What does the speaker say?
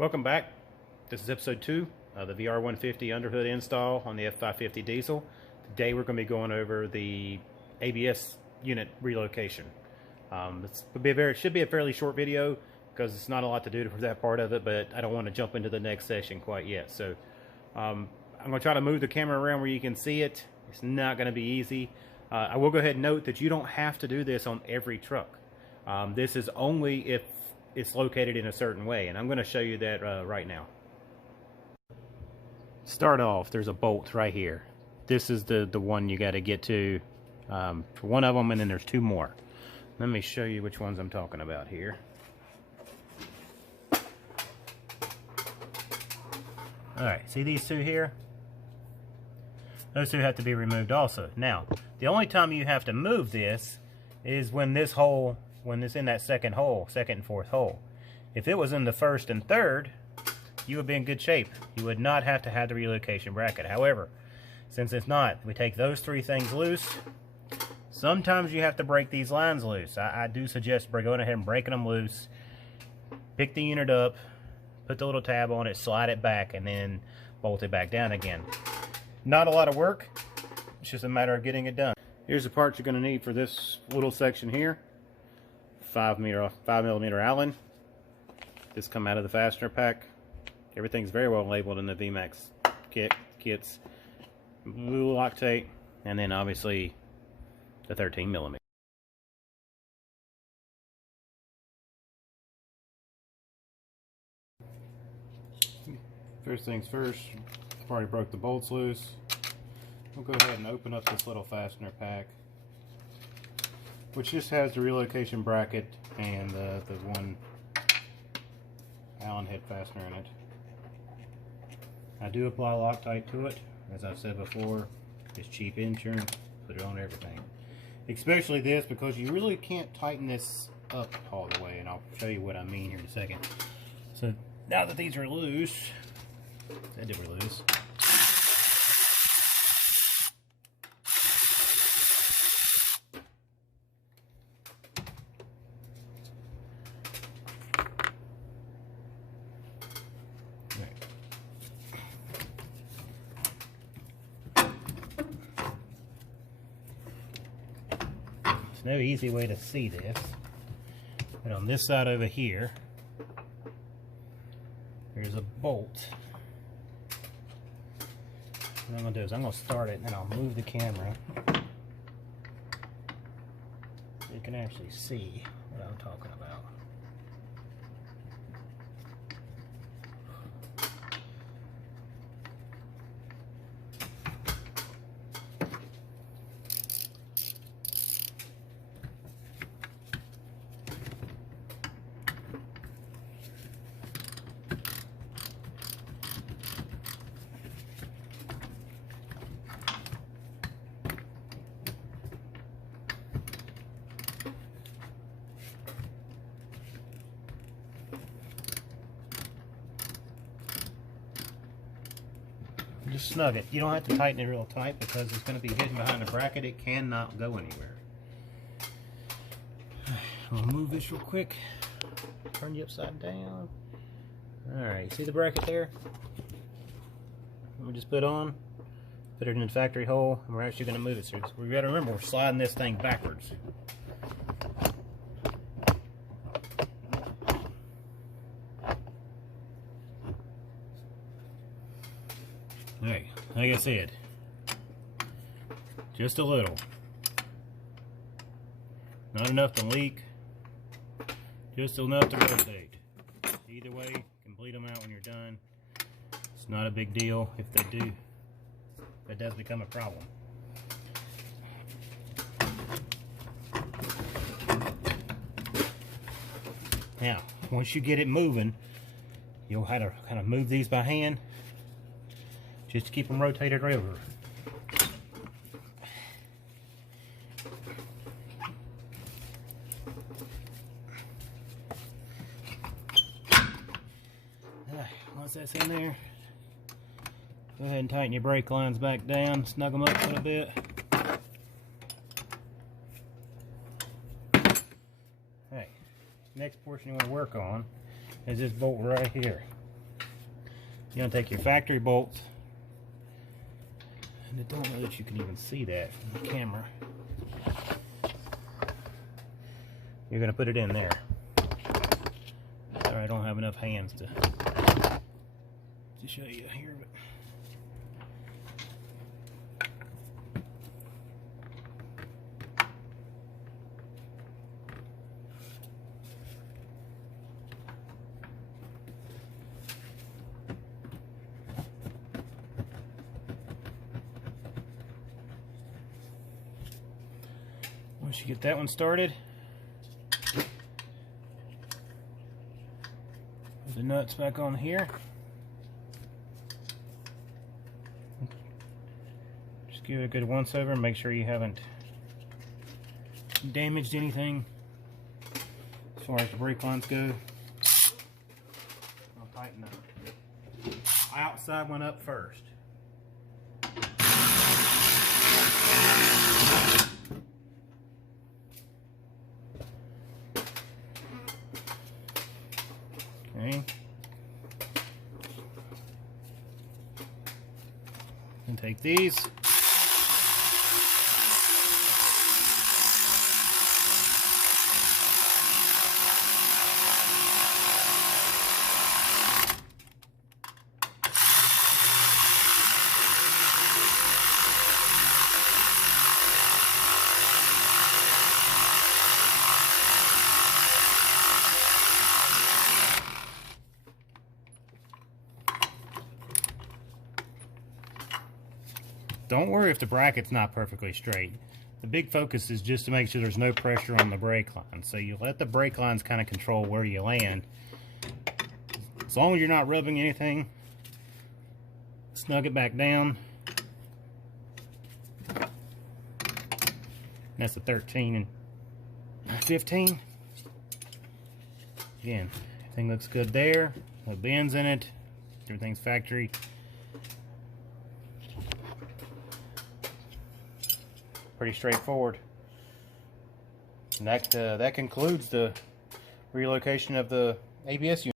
Welcome back. This is episode 2 of the Vr150 Underhood install on the F550 diesel. Today we're going to be going over the ABS unit relocation. It should be a fairly short video because it's not a lot to do for that part of it, but I don't want to jump into the next session quite yet. So I'm going to try to move the camera around where you can see it. It's not going to be easy. I will go ahead and note that you don't have to do this on every truck. This is only if it's located in a certain way, and I'm going to show you that right now. Start off, there's a bolt right here. This is the one you got to get to for one of them, and then there's two more. Let me show you which ones I'm talking about here. Alright, see these two here? Those two have to be removed also. Now, the only time you have to move this is when this hole, when it's in that second hole, second and fourth hole. If it was in the first and third, you would be in good shape. You would not have to have the relocation bracket. However, since it's not, we take those three things loose. Sometimes you have to break these lines loose. I do suggest going ahead and breaking them loose. Pick the unit up, put the little tab on it, slide it back, and then bolt it back down again. Not a lot of work. It's just a matter of getting it done. Here's the parts you're going to need for this little section here. 5mm Allen. This come out of the fastener pack. Everything's very well labeled in the VMAC kits. Blue Loctite, and then obviously the 13mm. First things first, I've already broke the bolts loose. We'll go ahead and open up this little fastener pack, which just has the relocation bracket and the one Allen head fastener in it. I do apply Loctite to it. As I've said before, it's cheap insurance. Put it on everything. Especially this, because you really can't tighten this up all the way, and I'll show you what I mean here in a second. So now that these are loose, they did were loose. There's no easy way to see this, but on this side over here, there's a bolt. What I'm going to do is I'm going to start it, and then I'll move the camera so you can actually see what I'm talking about. Just snug it. You don't have to tighten it real tight because it's going to be hidden behind the bracket. It cannot go anywhere. I'll move this real quick. Turn you upside down. Alright, see the bracket there? We just put on, put it in the factory hole, and we're actually going to move it. So we got to remember, we're sliding this thing backwards. Hey, like I said, just a little. Not enough to leak, just enough to rotate. Either way, complete them out when you're done. It's not a big deal if they do. That does become a problem. Now, once you get it moving, you'll have to kind of move these by hand, just to keep them rotated right over. Once that's in there, go ahead and tighten your brake lines back down, snug them up a little bit. Hey, next portion you want to work on is this bolt right here. You're going to take your factory bolts, and I don't know that you can even see that from the camera. You're going to put it in there. Sorry, I don't have enough hands to show you here. But once you get that one started, put the nuts back on here. Just give it a good once over and make sure you haven't damaged anything as far as the brake lines go. I'll tighten the outside one up first. Okay. And take these. Don't worry if the bracket's not perfectly straight. The big focus is just to make sure there's no pressure on the brake lines. So you let the brake lines kind of control where you land. As long as you're not rubbing anything, snug it back down. That's the 13 and 15. Again, everything looks good there. No bends in it. Everything's factory. Pretty straightforward. And that concludes the relocation of the ABS unit.